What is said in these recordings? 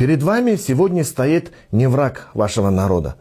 Перед вами сегодня стоит не враг вашего народа,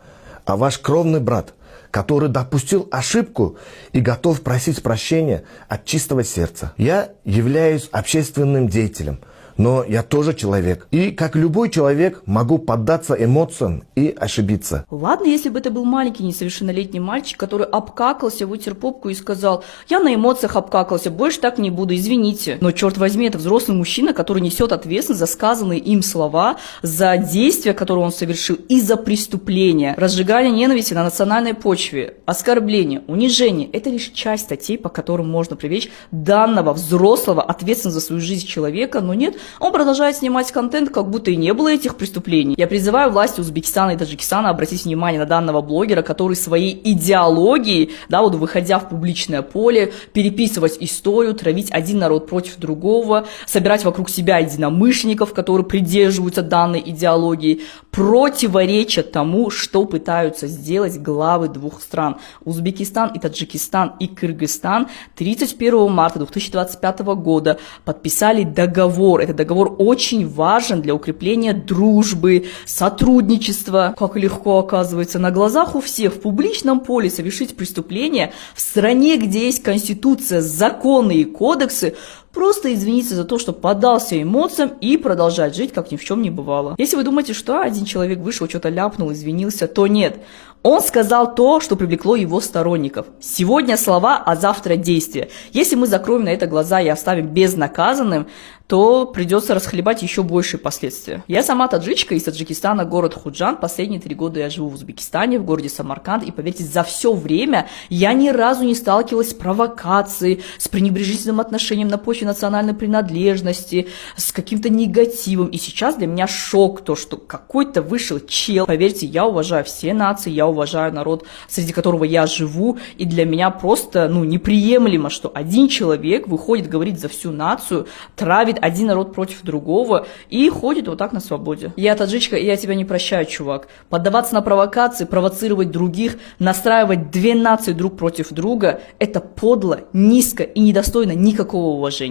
а ваш кровный брат, который допустил ошибку и готов просить прощения от чистого сердца. Я являюсь общественным деятелем, но я тоже человек. И как любой человек могу поддаться эмоциям и ошибиться. Ладно, если бы это был маленький несовершеннолетний мальчик, который обкакался, вытер попку и сказал: я на эмоциях обкакался, больше так не буду, извините. Но, черт возьми, это взрослый мужчина, который несет ответственность за сказанные им слова, за действия, которые он совершил, и за преступления. Разжигание ненависти на национальной почве, оскорбление, унижение – это лишь часть статей, по которым можно привлечь данного взрослого, ответственного за свою жизнь человека, но нет, он продолжает снимать контент, как будто и не было этих преступлений. Я призываю власти Узбекистана и Таджикистана обратить внимание на данного блогера, который своей идеологией, да, вот выходя в публичное поле, переписывать историю, травить один народ против другого, собирать вокруг себя единомышленников, которые придерживаются данной идеологии, противоречат тому, что пытаются сделать главы двух стран. Узбекистан и Таджикистан и Кыргызстан 31 марта 2025 года подписали договор. Этот договор очень важен для укрепления дружбы, сотрудничества. Как легко, оказывается, на глазах у всех в публичном поле совершить преступление в стране, где есть конституция, законы и кодексы, просто извиниться за то, что поддался эмоциям и продолжать жить, как ни в чем не бывало. Если вы думаете, что один человек вышел, что-то ляпнул, извинился, то нет. Он сказал то, что привлекло его сторонников. Сегодня слова, а завтра действия. Если мы закроем на это глаза и оставим безнаказанным, то придется расхлебать еще большие последствия. Я сама таджичка из Таджикистана, город Худжан. Последние 3 года я живу в Узбекистане, в городе Самарканд. И поверьте, за все время я ни разу не сталкивалась с провокацией, с пренебрежительным отношением на почве национальной принадлежности, с каким-то негативом. И сейчас для меня шок то, что какой-то вышел чел. Поверьте, я уважаю все нации, я уважаю народ, среди которого я живу. И для меня просто, неприемлемо, что один человек выходит говорить за всю нацию, травит один народ против другого и ходит вот так на свободе. Я таджичка, и я тебя не прощаю, чувак. Поддаваться на провокации, провоцировать других, настраивать 2 нации друг против друга – это подло, низко и недостойно никакого уважения.